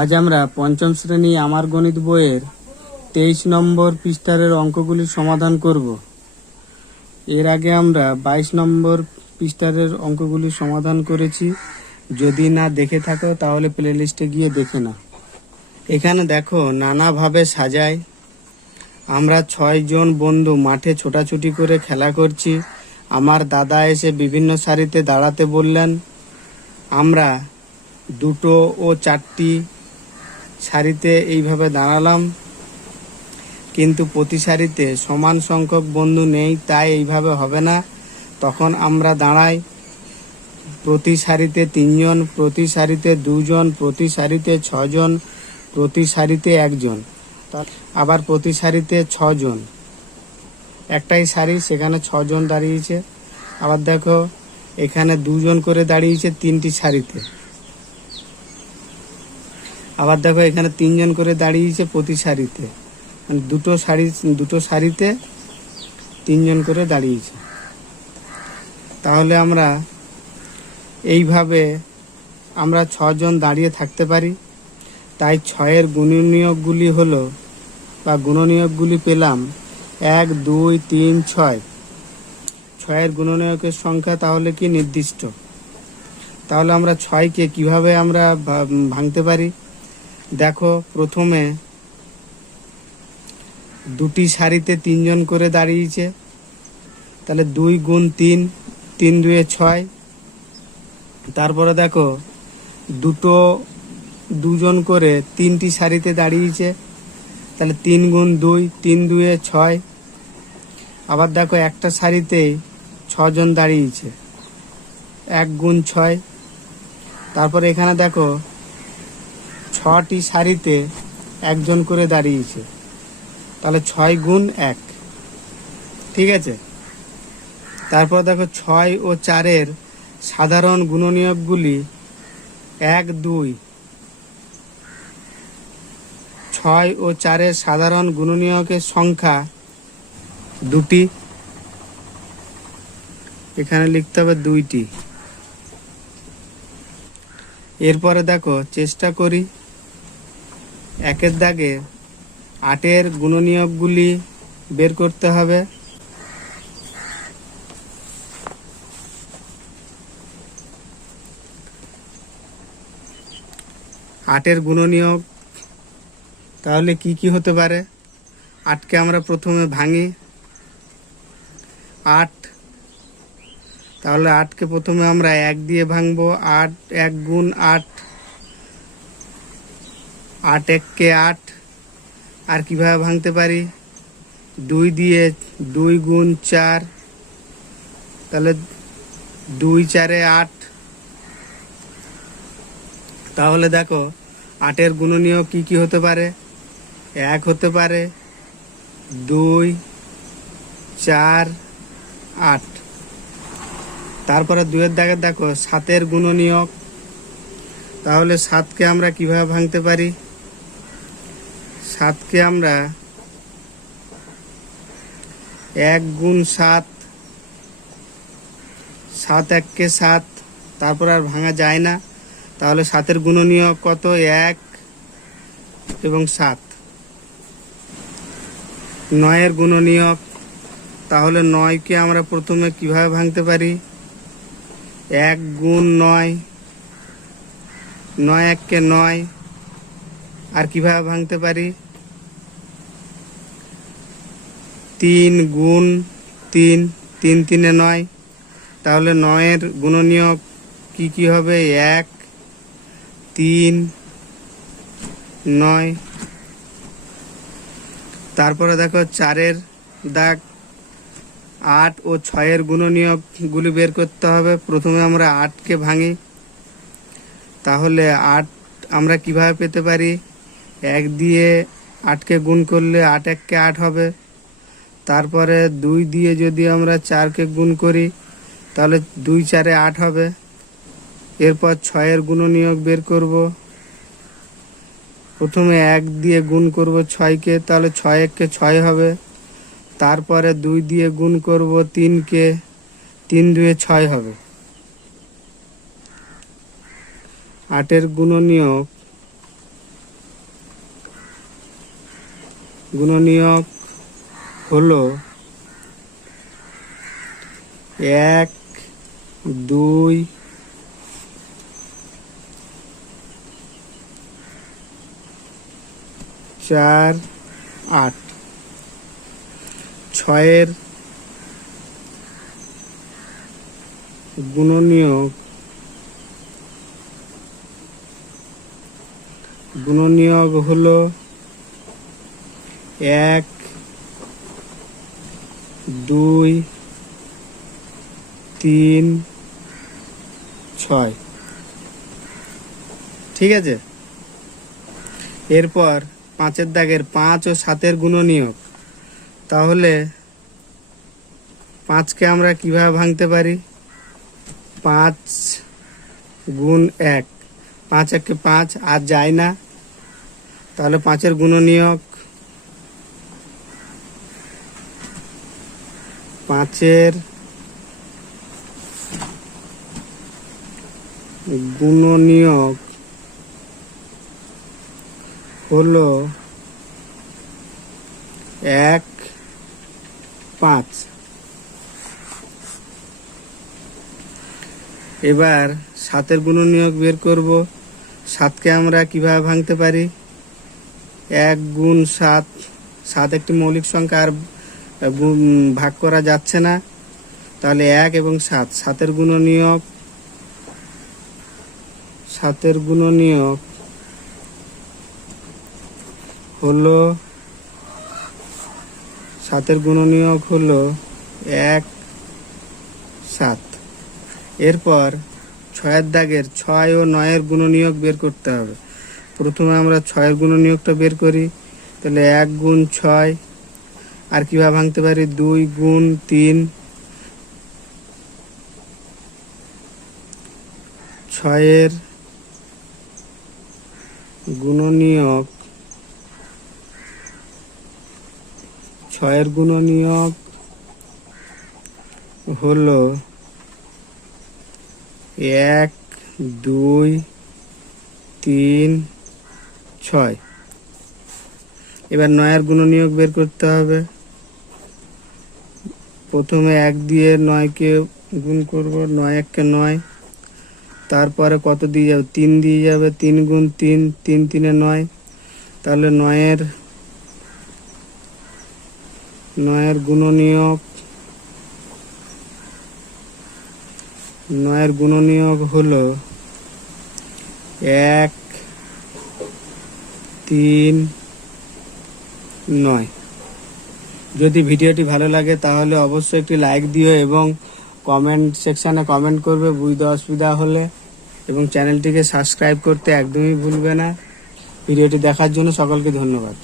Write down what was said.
আজ আমরা পঞ্চম শ্রেণী আমার গণিত বইয়ের 23 নম্বর পৃষ্ঠার অঙ্কগুলির সমাধান করব। এর আগে আমরা 22 নম্বর পৃষ্ঠার অঙ্কগুলির সমাধান করেছি। যদি না দেখে থাকো তাহলে প্লেলিস্টে গিয়ে দেখে নাও। এখানে দেখো নানাভাবে সাজায়। আমরা 6 জন বন্ধু মাঠে ছোটাছুটি করে খেলা করছি। আমার দাদা এসে বিভিন্ন সারিতে দাঁড়াতে বললেন। আমরা 2 ও 4টি সারিতে এইভাবে দাঁড়ালাম, কিন্তু প্রতি সারিতে সমান সংখ্যক বন্ধু নেই, তাই এইভাবে হবে না। তখন আমরা দাঁড়াই প্রতি সারিতে 3 জন, প্রতি সারিতে 2 জন, প্রতি সারিতে 6 জন, প্রতি সারিতে 1 জন, আবার প্রতি সারিতে 6 জন। একটাই সারি, সেখানে 6 জন দাঁড়িয়েছে। আবার দেখো এখানে 2 জন করে দাঁড়িয়েছে 3টি সারিতে। আবার দেখো এখানে 3 জন করে দাঁড়িয়েছে প্রতি সারিতে, মানে দুটো সারিতে 3 জন করে দাঁড়িয়েছে। তাহলে আমরা এইভাবে 6 জন দাঁড়িয়ে থাকতে পারি। তাই 6-এর গুণনীয়কগুলি হলো বা গুণনীয়কগুলি পেলাম 1, 2, 3, 6। 6-এর গুণনীয়কের সংখ্যা তাহলে কি নির্দিষ্ট? তাহলে আমরা 6কে কিভাবে আমরা ভাঙতে পারি? দেখো প্রথমে 2টি সারিতে 3 জন করে দাঁড়িয়েছে, তাহলে 2 গুণ 3, 3 2 6। তারপরে দেখো 2 জন করে 3টি সারিতে দাঁড়িয়েছে, তাহলে 3 গুণ 2, 3 2 6। আবার দেখো একটা সারিতে 6 জন দাঁড়িয়েছে, 1 গুণ 6। তারপরে এখানে দেখো 6টি সারিতে 1 জন করে দাঁড়িয়েছে, তাহলে 6 গুণ 1। ঠিক আছে। তারপর দেখো 6 ও 4-এর সাধারণ গুণনীয়কগুলি 1, 2। 6 ও 4-এর সাধারণ গুণনীয়কের সংখ্যা 2টি, এখানে লিখতে হবে 2টি। এরপরে দেখো চেষ্টা করি 1-এর দাগে 8-এর গুণনীয়কগুলি বের করতে হবে। আটের গুণনীয়ক তাহলে কি কি হতে পারে? 8কে আমরা প্রথমে ভাঙি। 8, তাহলে 8কে প্রথমে আমরা 1 দিয়ে ভাঙবো। 8 1 গুণ 8, 8 1 কে 8। আর কিভাবে ভাঙতে পারি? 2 দিয়ে, 2 গুণ 4, তাহলে 2 4 8। তাহলে দেখো 8-এর গুণনীয়ক কি কি হতে পারে? 1 হতে পারে, 2 4 8। তারপরে 2-এর দাগে দেখো 7-এর গুণনীয়ক। তাহলে 7কে আমরা কিভাবে ভাঙতে পারি? 7কে আমরা 1 গুণ 7, 7 1 কে 7। তারপর আর ভাঙা যায় না। তাহলে 7-এর গুণনীয়ক কত? 1 এবং 7। 9-এর গুণনীয়ক, তাহলে 9কে আমরা প্রথমে কিভাবে ভাঙতে পারি? 1 গুণ 9, 9 1 কে 9। আর কিভাবে ভাঙতে পারি? 3 গুণ 3, 3 3 9। তাহলে 9-এর গুণনীয়ক কি কি হবে? 1 3 9। তারপরে দেখো 4-এর দাগ 8 ও 6-এর গুণনীয়কগুলি বের করতে হবে। প্রথমে আমরা 8কে ভাঙি। তাহলে 8 আমরা কিভাবে পেতে পারি? 1 দিয়ে 8কে গুণ করলে 8 1 কে 8 হবে। তারপরে 2 দিয়ে যদি আমরা 4কে গুণ করি তাহলে 2 4 8 হবে। এরপর 6-এর গুণনীয়ক বের করব। প্রথমে 1 দিয়ে গুণ করব 6কে, তাহলে 6 1 কে 6 হবে। তারপরে 2 দিয়ে গুণ করব 3কে, 3 2 6 হবে। 8-এর গুণনীয়ক গুণনীয়ক হলো 1, 2, 4, 8। 6-এর গুণনীয়ক হলো 1, 2, 3, 6। ঠিক আছে। এরপর 5-এর দাগের 5 ও 7-এর গুণনীয়ক। তাহলে 5কে আমরা কিভাবে ভাঙতে পারি? 5 গুণ 1, 5 1 5, আর যায় না। তাহলে 5-এর গুণনীয়ক 5-এর গুণনীয়ক হলো 1, 5। এবার 7-এর গুণনীয়ক বের করব। 7কে আমরা কিভাবে ভাঙতে পারি? 1 গুণ 7, 7 একটি মৌলিক সংখ্যা, আর ভাগ করা যাচ্ছে না। তাহলে 1 এবং 7, 7-এর গুণনীয়ক হলো 1, 7। এরপর 6-এর দাগের 6 ও 9-এর গুণনীয়ক বের করতে হবে। প্রথমে আমরা 6-এর গুণনীয়কটা বের করি। তাহলে 1 গুণ 6, আর কিভাবে ভাঙতে পারি? 2 গুণ 3। 6-এর গুণনীয়ক হলো 1, 2, 3, 6। এবার 9-এর গুণনীয়ক বের করতে হবে। প্রথমে 1 দিয়ে 9কে গুণ করব, 9 1 9। তারপরে কত দিয়ে যাবে? 3 দিয়ে যাবে। 3 গুণ 3, 3 3 9। তাহলে 9-এর গুণনীয়ক হলো 1, 3, 9। যদি ভিডিওটি ভালো লাগে তাহলে অবশ্যই একটি লাইক দিও এবং কমেন্ট সেকশানে কমেন্ট করবে বুঝতে অসুবিধা হলে, এবং চ্যানেলটিকে সাবস্ক্রাইব করতে একদমই ভুলবে না। ভিডিওটি দেখার জন্য সকলকে ধন্যবাদ।